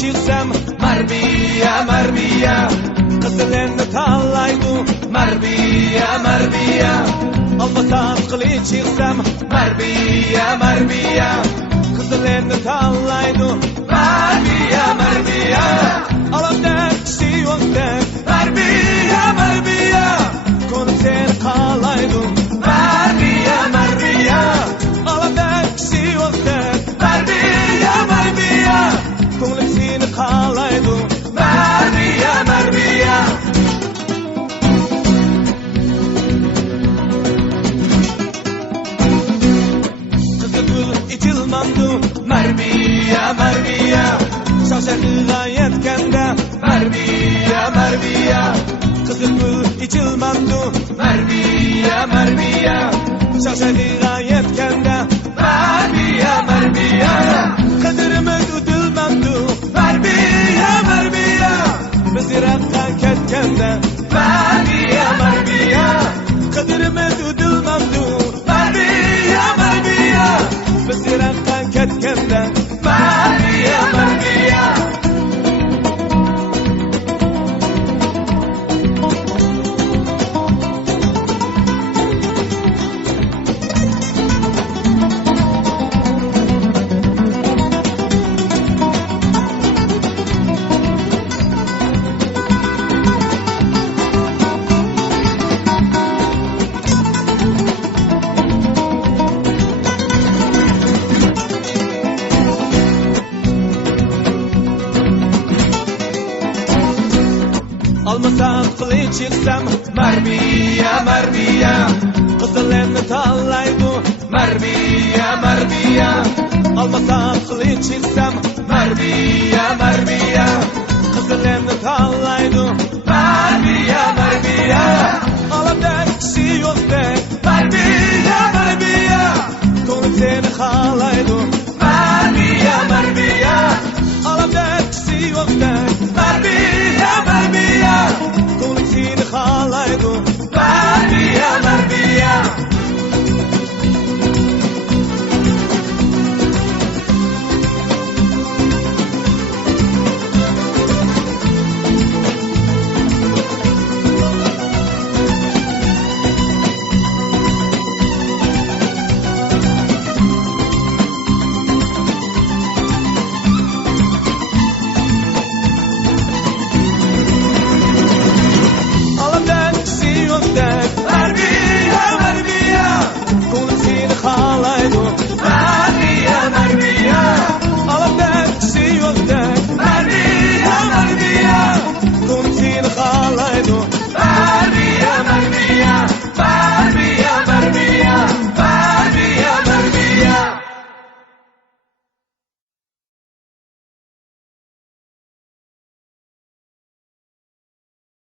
çıksam Marbiya, Marbiya Kızılını tallaydu Marbiya, Marbiya Almasat kılı çıksam Marbiya, Marbiya Kızılını tallaydu Marbiya, Marbiya Alamda kişi yoksa Marbiya, Marbiya Konu sen kalaydu Marbiya, Marbiya Alamda kişi yoksa Marbiya, Marbiya Konup seni kalaydu Marbiya, Marbiya İtilmandu Marbiya, Marbiya Şaşakığa yetkende Marbiya, Marbiya Kızıl gül içilmandu Marbiya, Marbiya Şaşakığa yetkende Marbiya, Marbiya Kaderimiz ödülmandu Marbiya, Marbiya Biz Irak'a ketkende Marbiya, Marbiya Kaderimiz ödülmandu Marbiya, Marbiya Biz Irak'a ketkende Marbiya, Marbiya Almasam kılıç çıksam Marbiya, Marbiya Kızılını tallaydu Marbiya, Marbiya Almasam kılıç çıksam Marbiya, Marbiya Kızılını tallaydu Marbiya, Marbiya Alamda kişi yoksa